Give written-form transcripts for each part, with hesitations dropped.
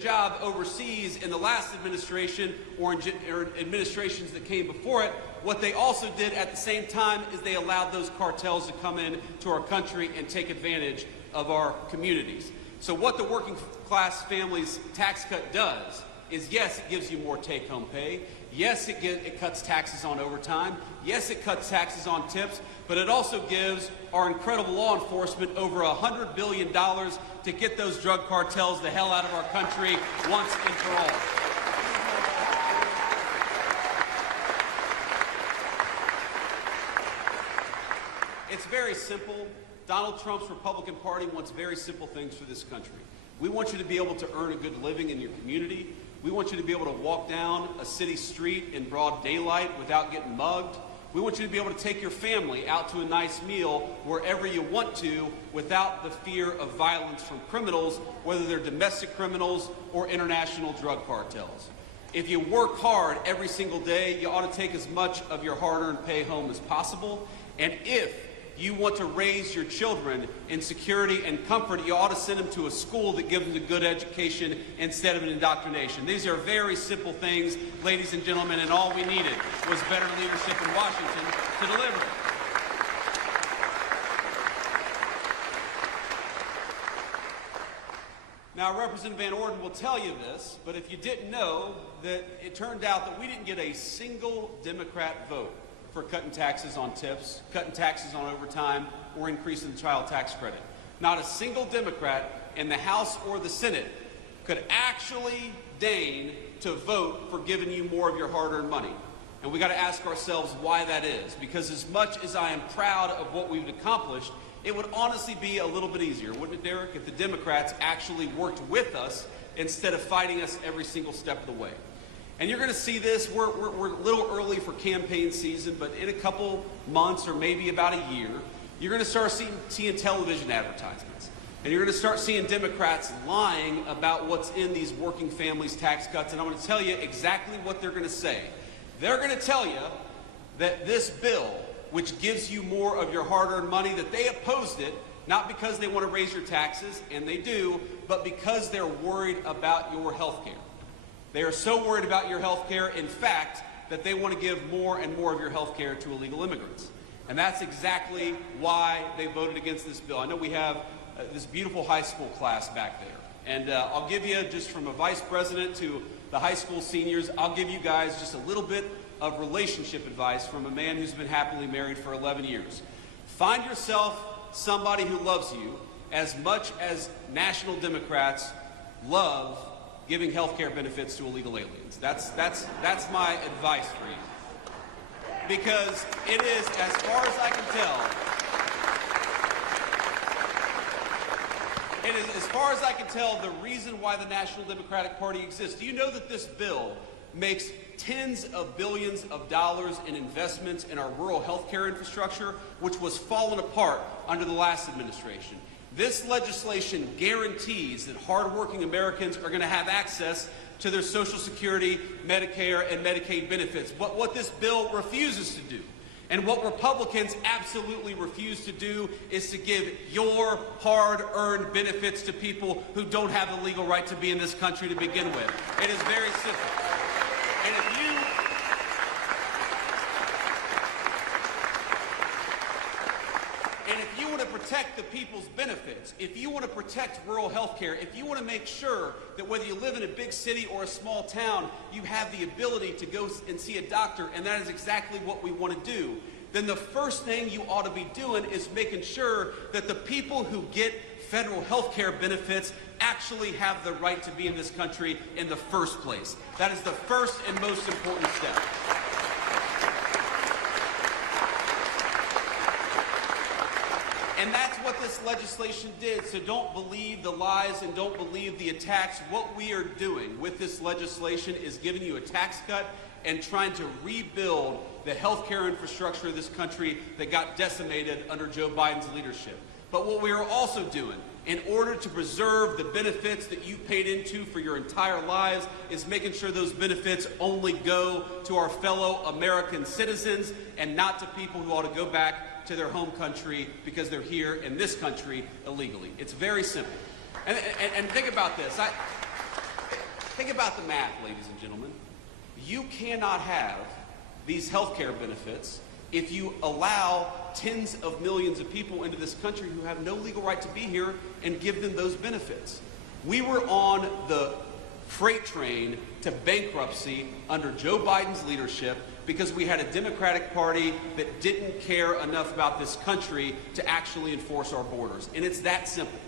job overseas in the last administration or administrations that came before it. What they also did at the same time is they allowed those cartels to come in to our country and take advantage of our communities. So what the working class families tax cut does is, yes, it gives you more take-home pay. Yes, it cuts taxes on overtime. Yes, it cuts taxes on tips, but it also gives our incredible law enforcement over $100 billion to get those drug cartels the hell out of our country once and for all. It's very simple. Donald Trump's Republican Party wants very simple things for this country. We want you to be able to earn a good living in your community. We want you to be able to walk down a city street in broad daylight without getting mugged. We want you to be able to take your family out to a nice meal wherever you want to without the fear of violence from criminals, whether they're domestic criminals or international drug cartels. If you work hard every single day, you ought to take as much of your hard-earned pay home as possible. And if you want to raise your children in security and comfort, you ought to send them to a school that gives them a good education instead of an indoctrination. These are very simple things, ladies and gentlemen, and all we needed was better leadership in Washington to deliver it. Now, Representative Van Orden will tell you this, but if you didn't know, that it turned out that we didn't get a single Democrat vote for cutting taxes on tips, cutting taxes on overtime, or increasing the child tax credit. Not a single Democrat in the House or the Senate could actually deign to vote for giving you more of your hard-earned money. And we got to ask ourselves why that is. Because as much as I am proud of what we've accomplished, it would honestly be a little bit easier, wouldn't it, Derek, if the Democrats actually worked with us instead of fighting us every single step of the way. And you're going to see this. We're a little early for campaign season, but in a couple months or maybe about a year, you're going to start seeing television advertisements. And you're going to start seeing Democrats lying about what's in these working families' tax cuts. And I'm going to tell you exactly what they're going to say. They're going to tell you that this bill, which gives you more of your hard-earned money, that they opposed it, not because they want to raise your taxes, and they do, but because they're worried about your health care. They are so worried about your health care, in fact, that they want to give more and more of your health care to illegal immigrants. And that's exactly why they voted against this bill. I know we have this beautiful high school class back there. And I'll give you, just from a vice president to the high school seniors, I'll give you guys just a little bit of relationship advice from a man who's been happily married for 11 years. Find yourself somebody who loves you as much as national Democrats love giving health care benefits to illegal aliens. That's my advice for you. Because it is, as far as I can tell, the reason why the National Democratic Party exists. Do you know that this bill makes tens of billions of dollars in investments in our rural health care infrastructure, which was falling apart under the last administration? This legislation guarantees that hardworking Americans are going to have access to their Social Security, Medicare, and Medicaid benefits. But what this bill refuses to do, and what Republicans absolutely refuse to do, is to give your hard-earned benefits to people who don't have the legal right to be in this country to begin with. It is very simple. And if you want to protect the people's benefits, if you want to protect rural health care, if you want to make sure that whether you live in a big city or a small town, you have the ability to go and see a doctor, and that is exactly what we want to do, then the first thing you ought to be doing is making sure that the people who get federal health care benefits actually have the right to be in this country in the first place. That is the first and most important step. And that's what this legislation did. So don't believe the lies and don't believe the attacks. What we are doing with this legislation is giving you a tax cut and trying to rebuild the healthcare infrastructure of this country that got decimated under Joe Biden's leadership. But what we are also doing, in order to preserve the benefits that you paid into for your entire lives, is making sure those benefits only go to our fellow American citizens and not to people who ought to go back to their home country because they're here in this country illegally. It's very simple. And think about this. Think about the math, ladies and gentlemen. You cannot have these health care benefits if you allow tens of millions of people into this country who have no legal right to be here and give them those benefits. We were on the freight train to bankruptcy under Joe Biden's leadership because we had a Democratic Party that didn't care enough about this country to actually enforce our borders. And it's that simple.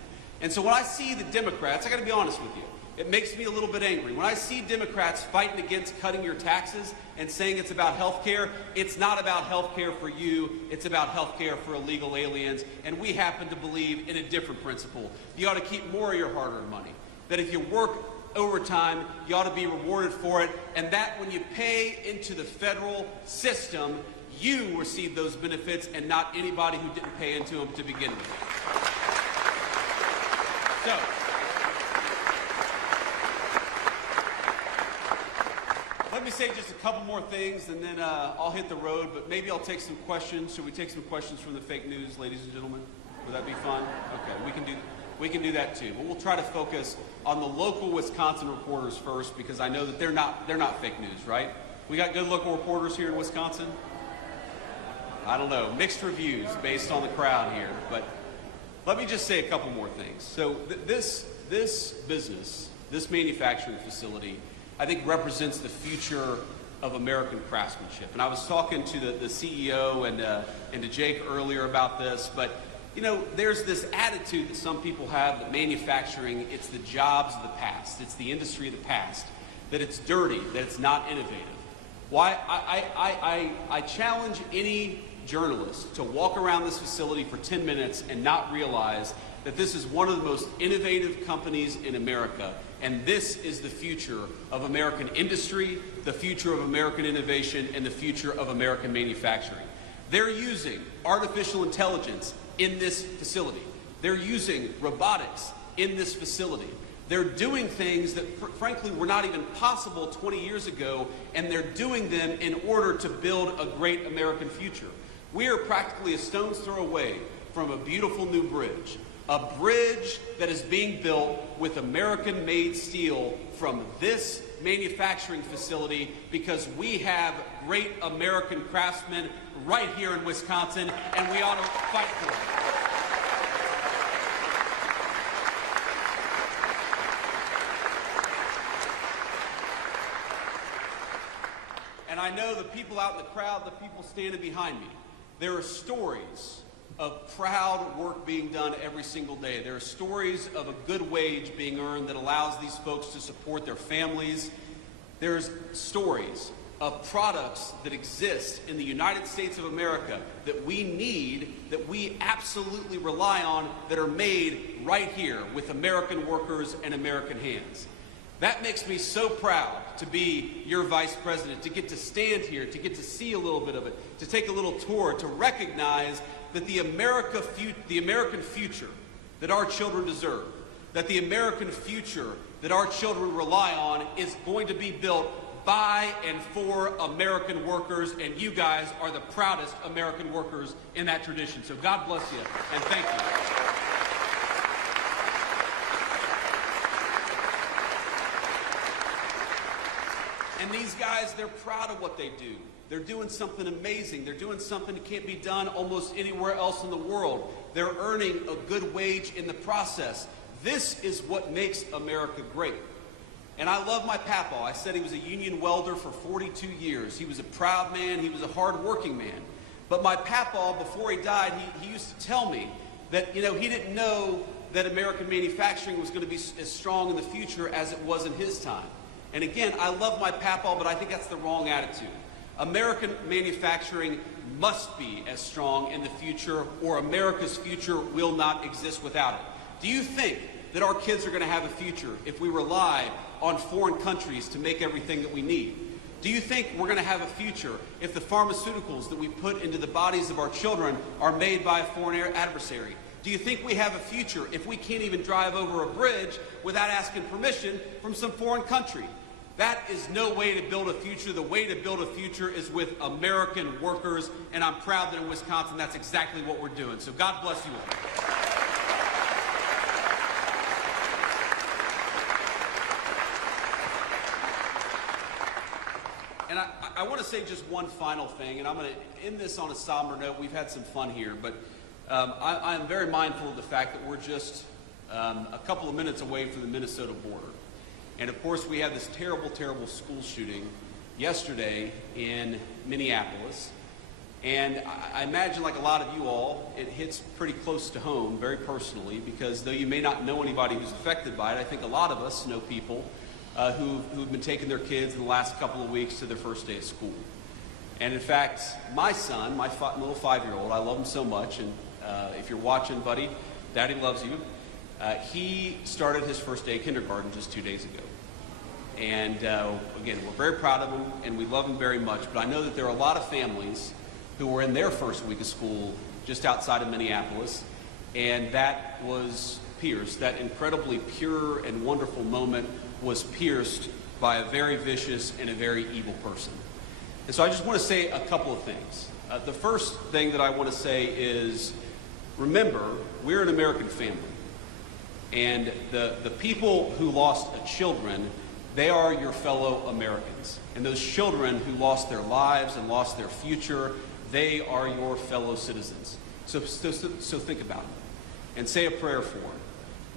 And so when I see the Democrats, I got to be honest with you, it makes me a little bit angry. When I see Democrats fighting against cutting your taxes and saying it's about health care, it's not about health care for you, it's about health care for illegal aliens, and we happen to believe in a different principle. You ought to keep more of your hard-earned money. That if you work overtime, you ought to be rewarded for it, and that when you pay into the federal system, you receive those benefits and not anybody who didn't pay into them to begin with. So, let me say just a couple more things, and then I'll hit the road, but maybe I'll take some questions. Should we take some questions from the fake news, ladies and gentlemen? Would that be fun? Okay, we can do that too. But we'll try to focus on the local Wisconsin reporters first, because I know that they're not fake news, right? We got good local reporters here in Wisconsin? I don't know, mixed reviews based on the crowd here, but let me just say a couple more things. So this business, this manufacturing facility, I think represents the future of American craftsmanship. And I was talking to the CEO and to Jake earlier about this, but you know, there's this attitude that some people have that manufacturing, it's the jobs of the past, it's the industry of the past, that it's dirty, that it's not innovative. Why? I challenge any journalist to walk around this facility for 10 minutes and not realize that this is one of the most innovative companies in America, and this is the future of American industry, the future of American innovation, and the future of American manufacturing. They're using artificial intelligence in this facility. They're using robotics in this facility. They're doing things that, frankly, were not even possible 20 years ago, and they're doing them in order to build a great American future. We are practically a stone's throw away from a beautiful new bridge, a bridge that is being built with American-made steel from this manufacturing facility, because we have great American craftsmen right here in Wisconsin, and we ought to fight for it. And I know the people out in the crowd, the people standing behind me, there are stories of proud work being done every single day. There are stories of a good wage being earned that allows these folks to support their families. There's stories of products that exist in the United States of America that we need, that we absolutely rely on, that are made right here with American workers and American hands. That makes me so proud to be your vice president, to get to stand here, to get to see a little bit of it, to take a little tour, to recognize that the American future that our children deserve, that the American future that our children rely on is going to be built by and for American workers, and you guys are the proudest American workers in that tradition. So God bless you, and thank you. And these guys, they're proud of what they do. They're doing something amazing. They're doing something that can't be done almost anywhere else in the world. They're earning a good wage in the process. This is what makes America great. And I love my papaw. I said he was a union welder for 42 years. He was a proud man. He was a hard-working man. But my papaw, before he died, he used to tell me that, you know, he didn't know that American manufacturing was going to be as strong in the future as it was in his time. And again, I love my papaw, but I think that's the wrong attitude. American manufacturing must be as strong in the future, or America's future will not exist without it. Do you think that our kids are going to have a future if we rely on foreign countries to make everything that we need? Do you think we're going to have a future if the pharmaceuticals that we put into the bodies of our children are made by a foreign adversary? Do you think we have a future if we can't even drive over a bridge without asking permission from some foreign country? That is no way to build a future. The way to build a future is with American workers, and I'm proud that in Wisconsin that's exactly what we're doing. So God bless you all. I want to say just one final thing, and I'm going to end this on a somber note. We've had some fun here, but I'm very mindful of the fact that we're just a couple of minutes away from the Minnesota border. And of course, we had this terrible, terrible school shooting yesterday in Minneapolis. And I imagine, like a lot of you all, it hits pretty close to home, very personally, because though you may not know anybody who's affected by it, I think a lot of us know people who've been taking their kids in the last couple of weeks to their first day of school. And in fact, my son, my little 5-year-old, I love him so much, and if you're watching, buddy, Daddy loves you. He started his first day of kindergarten just 2 days ago. And again, we're very proud of him, and we love him very much, but I know that there are a lot of families who were in their first week of school just outside of Minneapolis, and that was pierced. That incredibly pure and wonderful moment was pierced by a very vicious and a very evil person. And so I just want to say a couple of things. The first thing that I want to say is, remember, we're an American family. And the people who lost children, they are your fellow Americans. And those children who lost their lives and lost their future, they are your fellow citizens. So think about them and say a prayer for them.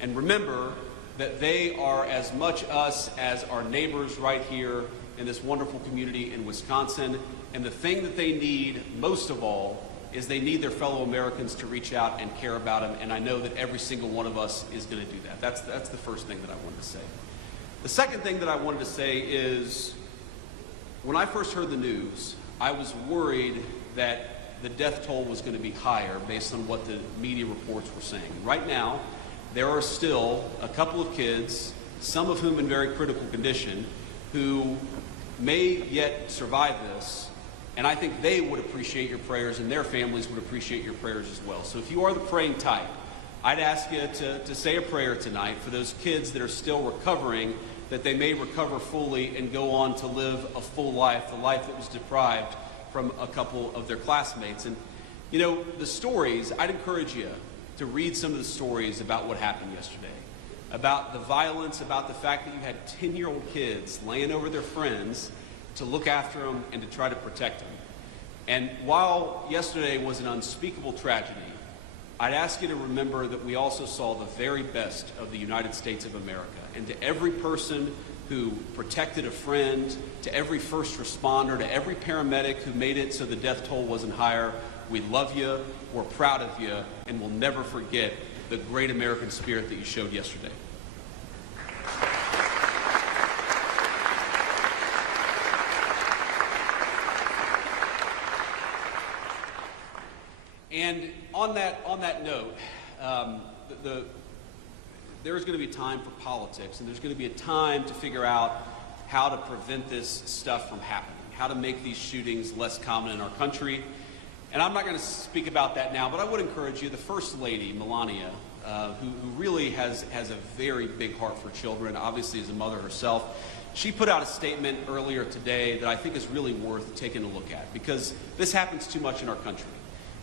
And remember that they are as much us as our neighbors right here in this wonderful community in Wisconsin. And the thing that they need most of all is they need their fellow Americans to reach out and care about them. And I know that every single one of us is going to do that. That's the first thing that I wanted to say. The second thing that I wanted to say is, when I first heard the news, I was worried that the death toll was going to be higher based on what the media reports were saying. Right now, there are still a couple of kids, some of whom in very critical condition, who may yet survive this, and I think they would appreciate your prayers, and their families would appreciate your prayers as well. So if you are the praying type, I'd ask you to say a prayer tonight for those kids that are still recovering, that they may recover fully and go on to live a full life, the life that was deprived from a couple of their classmates. And you know, the stories, I'd encourage you to read some of the stories about what happened yesterday, about the violence, about the fact that you had 10-year-old kids laying over their friends to look after them and to try to protect them. And while yesterday was an unspeakable tragedy, I'd ask you to remember that we also saw the very best of the United States of America. And to every person who protected a friend, to every first responder, to every paramedic who made it so the death toll wasn't higher, we love you, we're proud of you, and we'll never forget the great American spirit that you showed yesterday. And on that note, there's going to be a time for politics, and there's going to be a time to figure out how to prevent this stuff from happening, how to make these shootings less common in our country. And I'm not going to speak about that now, but I would encourage you, the First Lady, Melania, who really has a very big heart for children, obviously as a mother herself, she put out a statement earlier today that I think is really worth taking a look at, because this happens too much in our country.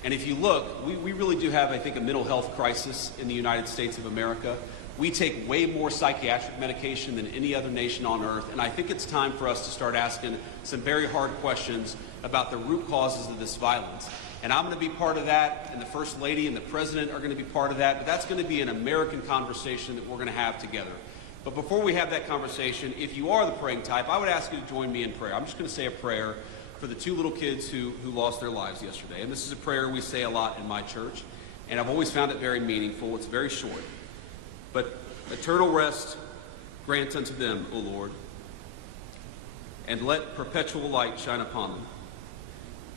And if you look, we really do have, I think, a mental health crisis in the United States of America. We take way more psychiatric medication than any other nation on earth, and I think it's time for us to start asking some very hard questions about the root causes of this violence. And I'm going to be part of that, and the First Lady and the President are going to be part of that, but that's going to be an American conversation that we're going to have together. But before we have that conversation, if you are the praying type, I would ask you to join me in prayer. I'm just going to say a prayer for the two little kids who lost their lives yesterday. And this is a prayer we say a lot in my church, and I've always found it very meaningful. It's very short. But eternal rest grant unto them, O Lord, and let perpetual light shine upon them.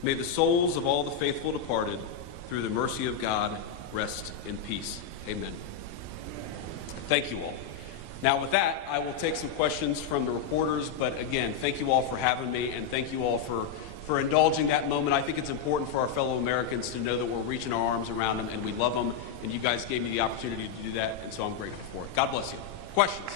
May the souls of all the faithful departed, through the mercy of God, rest in peace. Amen. Thank you all. Now with that, I will take some questions from the reporters, but again, thank you all for having me, and thank you all for indulging that moment. I think it's important for our fellow Americans to know that we're reaching our arms around them and we love them, and you guys gave me the opportunity to do that, and so I'm grateful for it. God bless you. Questions?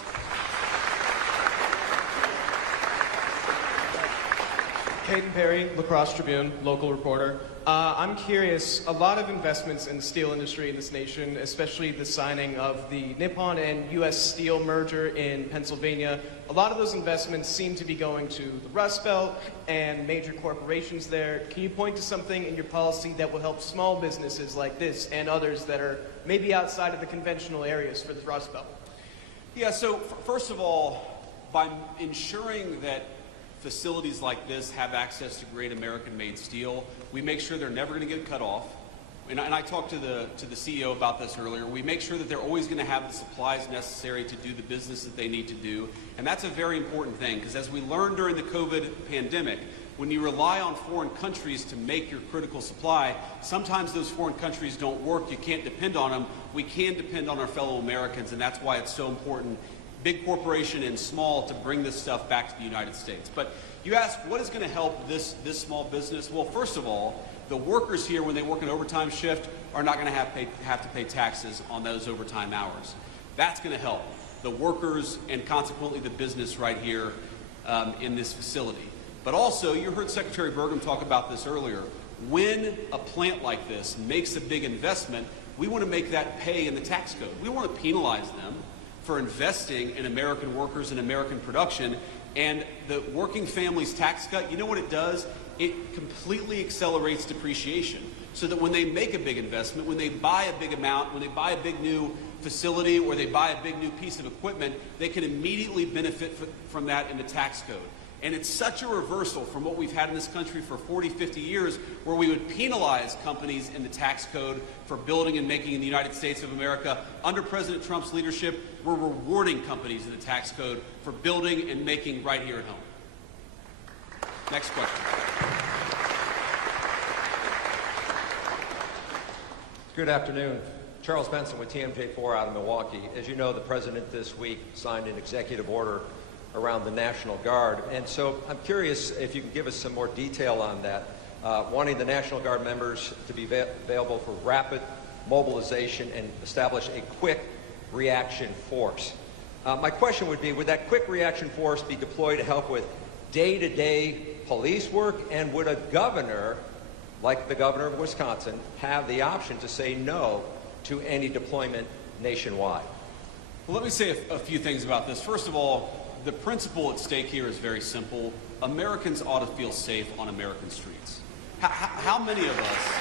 Caden Perry, La Crosse Tribune, local reporter. I'm curious, a lot of investments in the steel industry in this nation, especially the signing of the Nippon and U.S. Steel merger in Pennsylvania, a lot of those investments seem to be going to the Rust Belt and major corporations there. Can you point to something in your policy that will help small businesses like this and others that are maybe outside of the conventional areas for the Rust Belt? Yeah, so first of all, by ensuring that facilities like this have access to great American-made steel, we make sure they're never going to get cut off. And I talked to the CEO about this earlier. We make sure that they're always going to have the supplies necessary to do the business that they need to do. And that's a very important thing, because as we learned during the COVID pandemic, when you rely on foreign countries to make your critical supply, sometimes those foreign countries don't work. You can't depend on them. We can depend on our fellow Americans, and that's why it's so important, big corporation and small, to bring this stuff back to the United States. But you ask, what is going to help this small business? Well, first of all, the workers here, when they work an overtime shift, are not going to have to pay taxes on those overtime hours. That's going to help the workers and consequently the business right here in this facility. But also, you heard Secretary Burgum talk about this earlier. When a plant like this makes a big investment, we want to make that pay in the tax code. We don't want to penalize them for investing in American workers and American production. And the working families tax cut, you know what it does? It completely accelerates depreciation, so that when they make a big investment, when they buy a big amount, when they buy a big new facility or they buy a big new piece of equipment, they can immediately benefit from that in the tax code. And it's such a reversal from what we've had in this country for 40, 50 years, where we would penalize companies in the tax code for building and making in the United States of America. Under President Trump's leadership, we're rewarding companies in the tax code for building and making right here at home. Next question. Good afternoon. Charles Benson with TMJ4 out of Milwaukee. As you know, the President this week signed an executive order around the National Guard. And so I'm curious if you can give us some more detail on that, wanting the National Guard members to be available for rapid mobilization and establish a quick reaction force. My question would be, would that quick reaction force be deployed to help with day-to-day police work, and would a governor, like the governor of Wisconsin, have the option to say no to any deployment nationwide? Well, let me say a few things about this. First of all, the principle at stake here is very simple. Americans ought to feel safe on American streets. How many of us...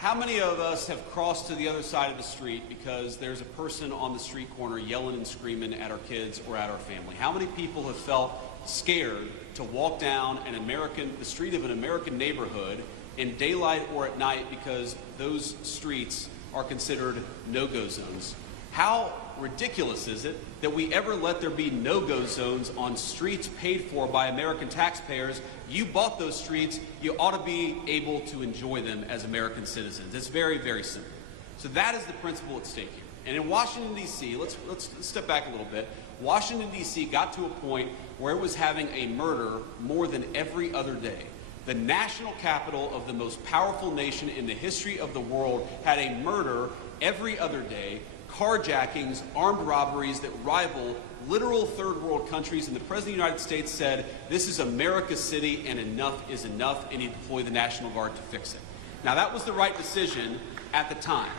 How many of us have crossed to the other side of the street because there's a person on the street corner yelling and screaming at our kids or at our family? How many people have felt scared to walk down the street of an American neighborhood in daylight or at night because those streets are considered no-go zones? How ridiculous is it that we ever let there be no-go zones on streets paid for by American taxpayers? You bought those streets, you ought to be able to enjoy them as American citizens. It's very, very simple. So that is the principle at stake here. And in Washington, D.C., let's step back a little bit. Washington, D.C. got to a point where it was having a murder more than every other day. The national capital of the most powerful nation in the history of the world had a murder every other day, carjackings, armed robberies that rival literal third world countries, and the President of the United States said, this is America's city and enough is enough, and he deployed the National Guard to fix it. Now that was the right decision at the time,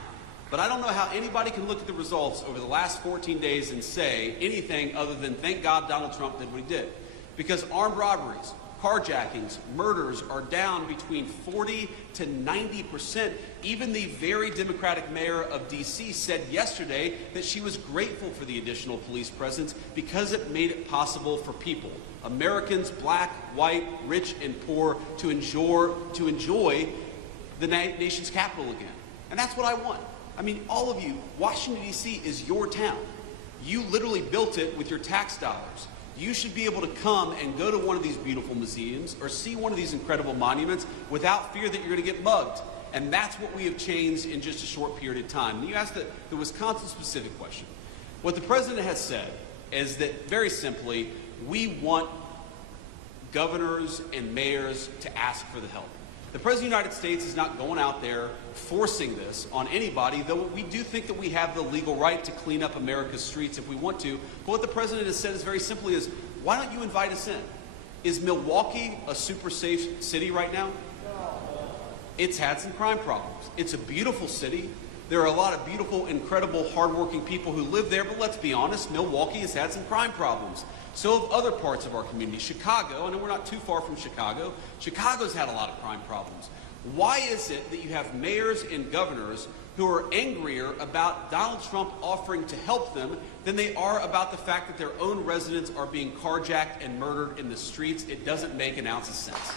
but I don't know how anybody can look at the results over the last 14 days and say anything other than thank God Donald Trump did what he did. Because armed robberies, carjackings, murders are down between 40 to 90%. Even the very Democratic mayor of D.C. said yesterday that she was grateful for the additional police presence because it made it possible for people, Americans, black, white, rich, and poor, to enjoy the nation's capital again. And that's what I want. I mean, all of you, Washington, D.C. is your town. You literally built it with your tax dollars. You should be able to come and go to one of these beautiful museums or see one of these incredible monuments without fear that you're going to get mugged. And that's what we have changed in just a short period of time. And you asked the Wisconsin-specific question. What the president has said is that, very simply, we want governors and mayors to ask for the help. The President of the United States is not going out there forcing this on anybody, though we do think that we have the legal right to clean up America's streets if we want to. But what the President has said is very simply is, why don't you invite us in? Is Milwaukee a super safe city right now? It's had some crime problems. It's a beautiful city. There are a lot of beautiful, incredible, hardworking people who live there, but let's be honest, Milwaukee has had some crime problems. So have other parts of our community. Chicago, I know we're not too far from Chicago. Chicago's had a lot of crime problems. Why is it that you have mayors and governors who are angrier about Donald Trump offering to help them than they are about the fact that their own residents are being carjacked and murdered in the streets? It doesn't make an ounce of sense.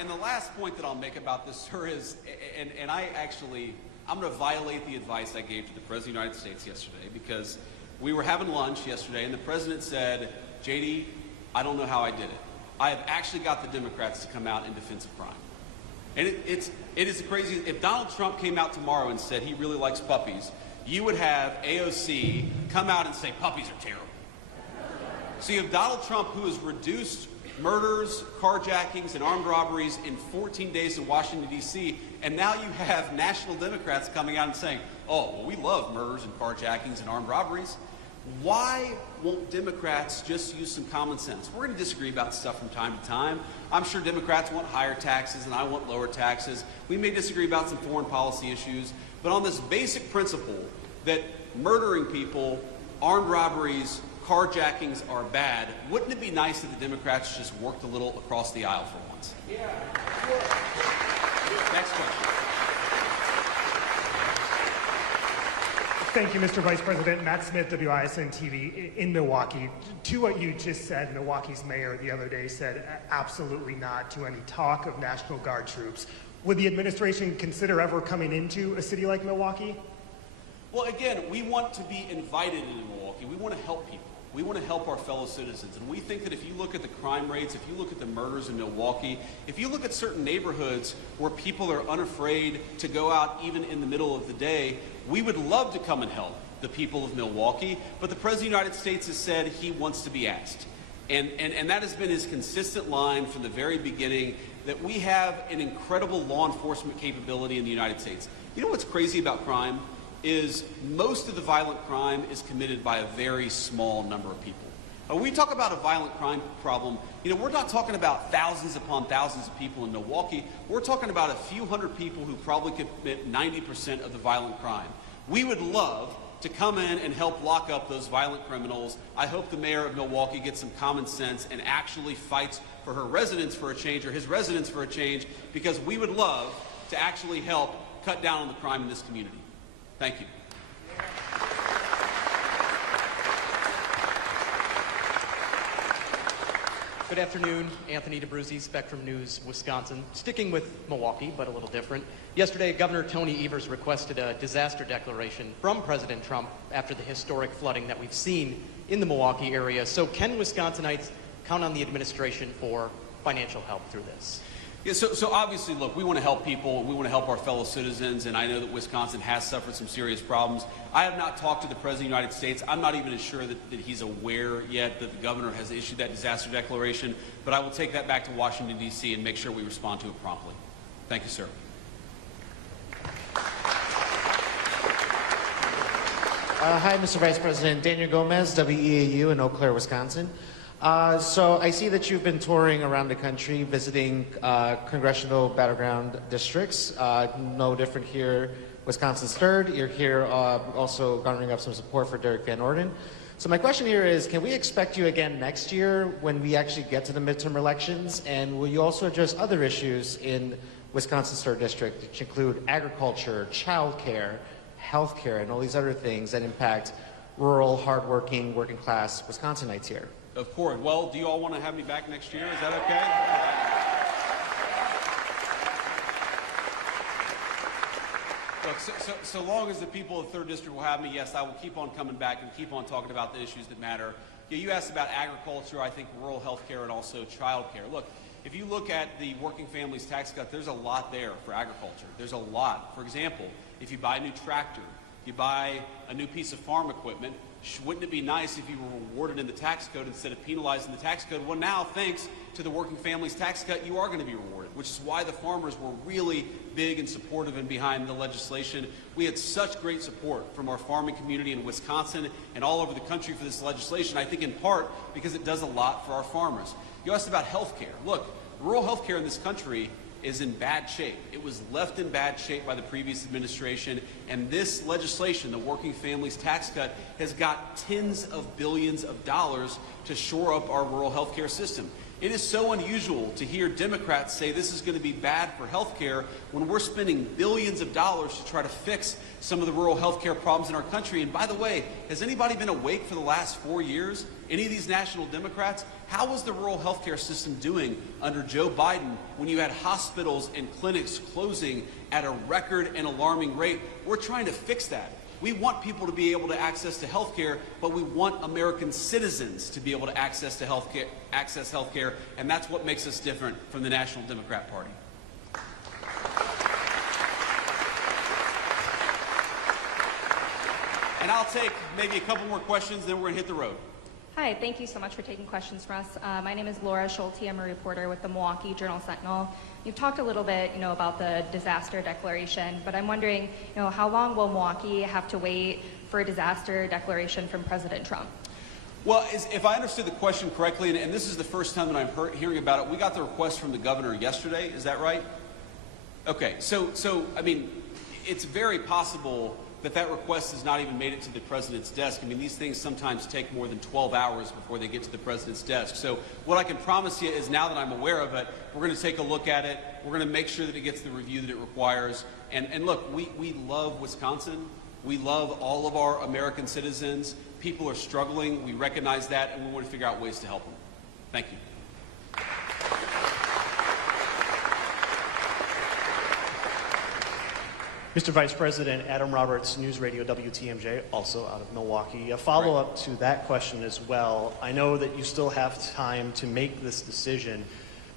And the last point that I'll make about this, sir, is, I'm going to violate the advice I gave to the President of the United States yesterday, because we were having lunch yesterday, and the President said, JD, I don't know how I did it. I have actually got the Democrats to come out in defense of crime. And it is crazy. If Donald Trump came out tomorrow and said he really likes puppies, you would have AOC come out and say puppies are terrible. So you have Donald Trump, who has reduced murders, carjackings, and armed robberies in 14 days in Washington, D.C., and now you have national Democrats coming out and saying, oh, well, we love murders and carjackings and armed robberies. Why won't Democrats just use some common sense? We're going to disagree about stuff from time to time. I'm sure Democrats want higher taxes and I want lower taxes. We may disagree about some foreign policy issues, but on this basic principle that murdering people, armed robberies, carjackings are bad, wouldn't it be nice if the Democrats just worked a little across the aisle for once? Yeah. Next question. Thank you, Mr. Vice President. Matt Smith, WISN TV in Milwaukee. To what you just said, Milwaukee's mayor the other day said absolutely not to any talk of National Guard troops. Would the administration consider ever coming into a city like Milwaukee? Well, again, we want to be invited into Milwaukee. We want to help people. We want to help our fellow citizens. And we think that if you look at the crime rates, if you look at the murders in Milwaukee, if you look at certain neighborhoods where people are unafraid to go out even in the middle of the day, we would love to come and help the people of Milwaukee. But the President of the United States has said he wants to be asked. And that has been his consistent line from the very beginning, that we have an incredible law enforcement capability in the United States. You know what's crazy about crime? Is most of the violent crime is committed by a very small number of people. When we talk about a violent crime problem, we're not talking about thousands upon thousands of people in Milwaukee. We're talking about a few hundred people who probably commit 90% of the violent crime. We would love to come in and help lock up those violent criminals. I hope the mayor of Milwaukee gets some common sense and actually fights for her residents for a change, or his residents for a change, because we would love to actually help cut down on the crime in this community. Thank you. Good afternoon, Anthony DeBruzzi, Spectrum News, Wisconsin. Sticking with Milwaukee, but a little different. Yesterday, Governor Tony Evers requested a disaster declaration from President Trump after the historic flooding that we've seen in the Milwaukee area. So can Wisconsinites count on the administration for financial help through this? Yeah, so obviously, look, we want to help people, we want to help our fellow citizens, and I know that Wisconsin has suffered some serious problems. I have not talked to the President of the United States. I'm not even sure that he's aware yet that the governor has issued that disaster declaration, but I will take that back to Washington, D.C. and make sure we respond to it promptly. Thank you, sir. Hi, Mr. Vice President. Daniel Gomez, WEAU in Eau Claire, Wisconsin. So I see that you've been touring around the country, visiting congressional battleground districts. No different here, Wisconsin's third. You're here also garnering up some support for Derek Van Orden. So my question here is, can we expect you again next year when we actually get to the midterm elections? And will you also address other issues in Wisconsin's third district, which include agriculture, childcare, healthcare, and all these other things that impact rural, hardworking, working class Wisconsinites here? Of course. Well, do you all want to have me back next year? Is that okay? Look, so long as the people of the 3rd District will have me, yes, I will keep on coming back and keep on talking about the issues that matter. You asked about agriculture, I think rural health care, and also child care. Look, if you look at the Working Families Tax Cut, there's a lot there for agriculture. There's a lot. For example, if you buy a new tractor, You buy a new piece of farm equipment. Wouldn't it be nice if you were rewarded in the tax code instead of penalized in the tax code? Well, now, thanks to the working families tax cut, you are going to be rewarded, which is why the farmers were really big and supportive and behind the legislation. We had such great support from our farming community in Wisconsin and all over the country for this legislation, I think in part because it does a lot for our farmers. You asked about health care. Look, rural health care in this country is in bad shape. It was left in bad shape by the previous administration, and this legislation, the Working Families Tax Cut, has got tens of billions of dollars to shore up our rural health care system. It is so unusual to hear Democrats say this is going to be bad for health care when we're spending billions of dollars to try to fix some of the rural health care problems in our country. And by the way, has anybody been awake for the last 4 years? Any of these national Democrats? How was the rural health care system doing under Joe Biden when you had hospitals and clinics closing at a record and alarming rate? We're trying to fix that. We want people to be able to access to health care, but we want American citizens to be able to access health care, and that's what makes us different from the National Democrat Party. And I'll take maybe a couple more questions, then we're going to hit the road. Hi, thank you so much for taking questions from us. My name is Laura Schulte. I'm a reporter with the Milwaukee Journal-Sentinel. You've talked a little bit, about the disaster declaration, but I'm wondering, how long will Milwaukee have to wait for a disaster declaration from President Trump? Well, if I understood the question correctly, and this is the first time that I'm hearing about it, we got the request from the governor yesterday. Is that right? Okay, so I mean, it's very possible that request has not even made it to the president's desk. I mean, these things sometimes take more than 12 hours before they get to the president's desk. So what I can promise you is now that I'm aware of it, we're going to take a look at it. We're going to make sure that it gets the review that it requires. And look, we love Wisconsin. We love all of our American citizens. People are struggling. We recognize that, and we want to figure out ways to help them. Thank you. Mr. Vice President, Adam Roberts, News Radio WTMJ, also out of Milwaukee. A follow-up to that question as well. I know that you still have time to make this decision,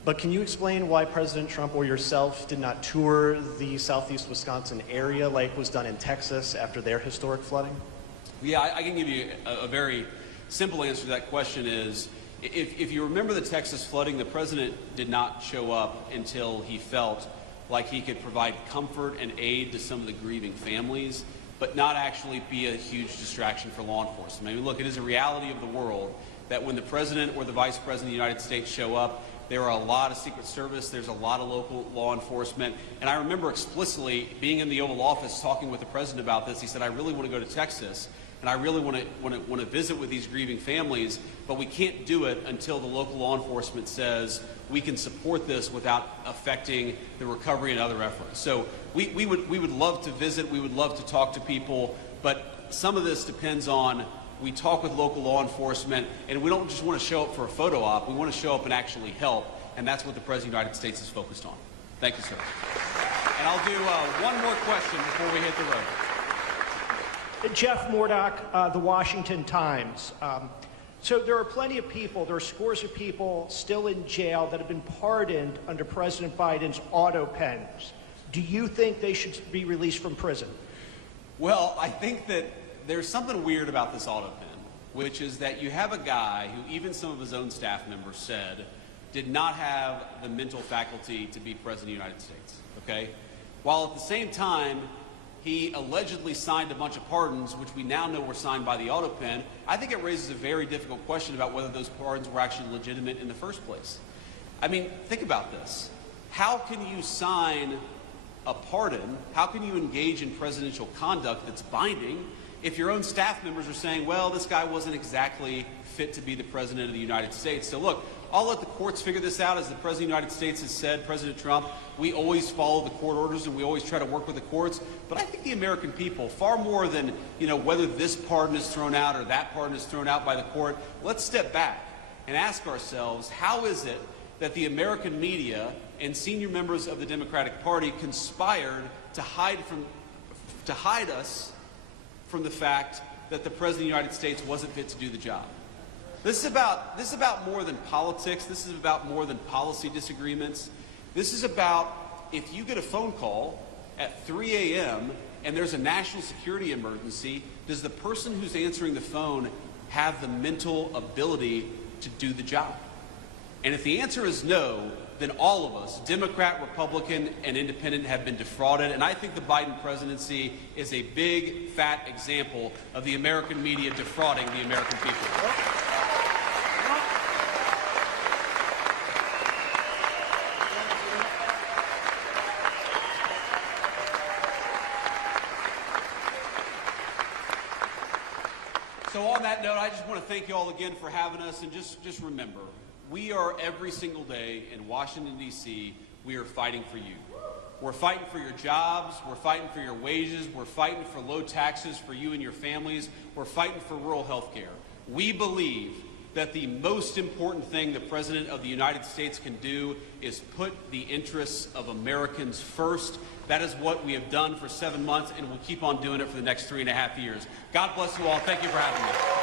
but can you explain why President Trump or yourself did not tour the southeast Wisconsin area like was done in Texas after their historic flooding? Yeah, I can give you a very simple answer to that question is, if you remember the Texas flooding, the president did not show up until he felt like he could provide comfort and aid to some of the grieving families, but not actually be a huge distraction for law enforcement. I mean, look, it is a reality of the world that when the president or the vice president of the United States show up, there are a lot of Secret Service, there's a lot of local law enforcement. And I remember explicitly being in the Oval Office talking with the president about this. He said, I really want to go to Texas, and I really want to visit with these grieving families, but we can't do it until the local law enforcement says we can support this without affecting the recovery and other efforts. So we would love to visit, we would love to talk to people, but some of this depends on we talk with local law enforcement, and we don't just want to show up for a photo op, we want to show up and actually help, and that's what the President of the United States is focused on. Thank you, sir. And I'll do one more question before we hit the road. Jeff Murdoch, The Washington Times. So there are plenty of people, there are scores of people still in jail that have been pardoned under President Biden's auto pens. Do you think they should be released from prison? Well, I think that there's something weird about this auto pen, which is that you have a guy who even some of his own staff members said did not have the mental faculty to be president of the United States, okay? While at the same time, he allegedly signed a bunch of pardons, which we now know were signed by the auto pen. I think it raises a very difficult question about whether those pardons were actually legitimate in the first place. I mean, think about this. How can you sign a pardon? How can you engage in presidential conduct that's binding if your own staff members are saying, well, this guy wasn't exactly fit to be the president of the United States? So look, I'll let the courts figure this out. As the president of the United States has said, President Trump, we always follow the court orders and we always try to work with the courts. But I think the American people, far more than whether this pardon is thrown out or that pardon is thrown out by the court, let's step back and ask ourselves, how is it that the American media and senior members of the Democratic Party conspired to hide us from the fact that the President of the United States wasn't fit to do the job? This is about more than politics. This is about more than policy disagreements. This is about if you get a phone call at 3 a.m. and there's a national security emergency, does the person who's answering the phone have the mental ability to do the job? And if the answer is no, then all of us, Democrat, Republican, and Independent, have been defrauded. And I think the Biden presidency is a big, fat example of the American media defrauding the American people. So on that note, I just want to thank you all again for having us, and just remember, we are every single day in Washington, D.C., we are fighting for you. We're fighting for your jobs, we're fighting for your wages, we're fighting for low taxes for you and your families, we're fighting for rural health care. We believe that the most important thing the President of the United States can do is put the interests of Americans first. That is what we have done for 7 months, and we'll keep on doing it for the next 3.5 years. God bless you all. Thank you for having me.